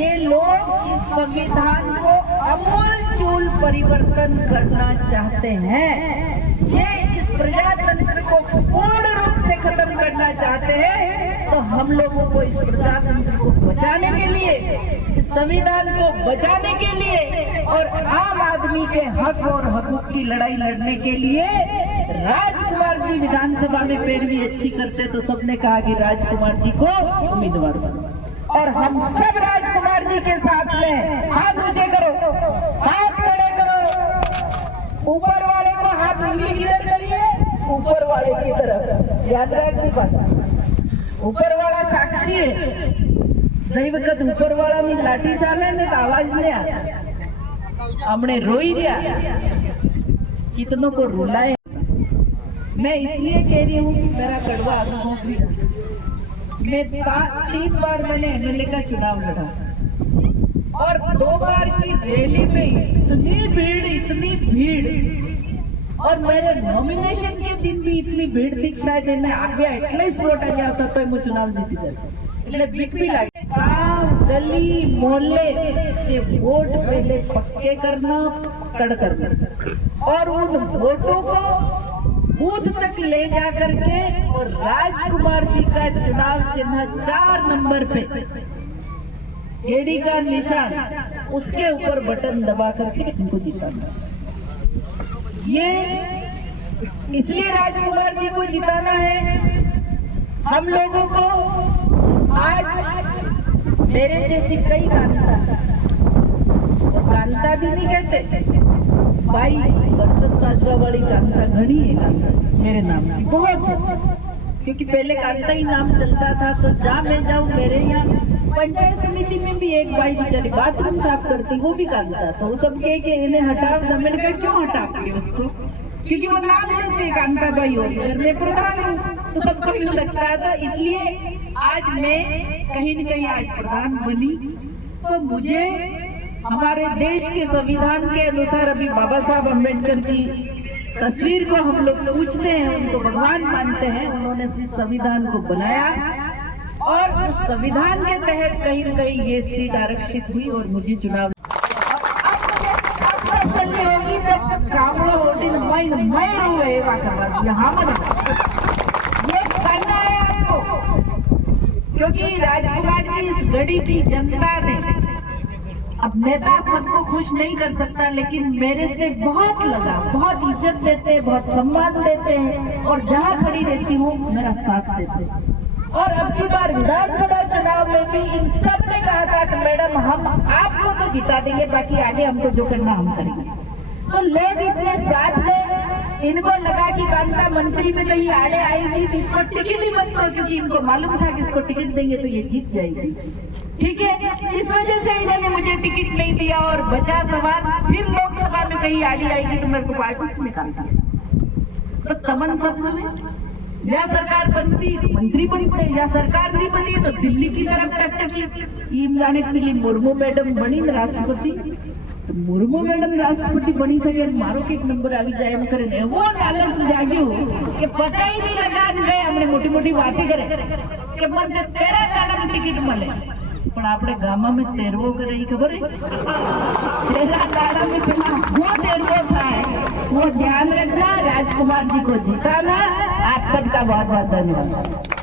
ये लोग इस संविधान को आमूलचूल परिवर्तन करना चाहते हैं। ये इस प्रजातंत्र को पूर्ण रूप से खत्म करना चाहते हैं। तो हम लोगों को इस प्रजातंत्र को बचाने के लिए, इस संविधान को बचाने के लिए और आम आदमी के हक और हकूक की लड़ाई लड़ने के लिए राजकुमार जी विधानसभा में पैरवी अच्छी करते तो सबने कहा कि राजकुमार जी को उम्मीदवार बनो। और हम सब राजकुमार जी के साथ में हाथ ऊंचे करो, हाथ खड़े करो, ऊपर वाले को हाथ उंगली किधर करिए, ऊपर वाले की तरफ। याद रखनी बात, ऊपर वाला साक्षी है। जई वक्त ऊपर वाला ની લાઠી ચાલે ને તો आवाज नहीं आ, हमने रोई रिया, कितनों को रुलाए। मैं इसलिए कह रही हूँ कि मेरा कड़वा अनुभव भी रहा। मैं 3 बार मैंने एमएलए का चुनाव लड़ा और 2 बार की रैली में इतनी भीड़ और मेरे नॉमिनेशन के दिन भी इतनी भीड़ थी। शायद मैं आगे एटलीस्ट वोट आ गया तो मैं चुनाव जीती जाती। એટલે બીક भी लगी। गांव गली मोहल्ले के वोट पहले पक्के करना, पकड़ करना और उन वोटों को बूथ तक ले जा करके और राजकुमार जी का चुनाव चिन्ह 4 नंबर पे गेड़ी का निशान, उसके ऊपर बटन दबा करके इनको जिताना। ये इसलिए राजकुमार जी को जिताना है। हम लोगों को आज मेरे जैसी कई कांता, और कांता भी नहीं कहते भाई, बर्तन साजवा वाली कांता घड़ी है कांता मेरे नाम की बहुत, क्योंकि पहले कांता ही नाम चलता था। तो जहाँ मैं जाऊँ, मेरे यहाँ पंचायत समिति में भी एक भाई बेचारी बाथरूम साफ करती, वो भी कांता था। वो सब कह के इन्हें हटाओ, मैंने कहा क्यों हटाओगे उसको, क्योंकि वो नाम लेते कांता भाई होती है, मैं प्रधान हूँ तो सबको यूँ लगता था। इसलिए आज मैं कहीं न कहीं आज प्रधान बनी तो मुझे हमारे देश के संविधान के अनुसार, अभी बाबा साहब अम्बेडकर की तस्वीर को हम लोग पूछते हैं, उनको भगवान मानते हैं। उन्होंने संविधान को बनाया और उस संविधान के तहत कहीं न कहीं ये सीट आरक्षित हुई और मुझे चुनाव होगी जब कामड़ा होटी मैं रहूँ यहाँ ये करना है आपको, क्योंकि राजकुमार जी इस गढ़ी की जनता ने, अब नेता सबको खुश नहीं कर सकता, लेकिन मेरे से बहुत लगा, बहुत इज्जत देते हैं, बहुत सम्मान देते हैं और जहाँ खड़ी रहती हूँ मेरा साथ देते हैं। और अब की बार विधानसभा चुनाव में भी इन सब ने कहा था कि मैडम हम आपको तो जिता देंगे, बाकी आगे हमको जो करना हम करेंगे। तो लोग इतने साथ में, इनको लगा कि कांता मंत्री में कहीं आड़े आएगी तो इसको टिकट ही मत दो, क्योंकि इनको मालूम था कि इसको टिकट देंगे तो ये जीत जाएगी। ठीक है, इस वजह से इन्होंने मुझे टिकट नहीं दिया और बचा सवाल फिर लोकसभा में कहीं आड़ी आएगी तो मेरे को पार्टी से निकाल दिया। तो तमन सब में या सरकार बनती मंत्री बनते, या सरकार नहीं बनी तो दिल्ली की तरफ टकटकी। ईम जाने के लिए मुर्मू मैडम बनी राष्ट्रपति, मुर्मू मैडम राष्ट्रपति बनी सके मारो के 1 नंबर આવી જાય એમ કરે ને એવો લાલચ જાગ્યો કે પતા ही नहीं लगा गए। हमने मोटी मोटी बातें करे કે મને 13 દાડાની ટિકિટ મળે, પણ આપણે ગામમાં में 13 કરે એ ખબર है? 13 દાડા में પેલા वो 13 થાય, वो ध्यान रखना। राजकुमार जी को जिताना। आप सबका बहुत बहुत धन्यवाद।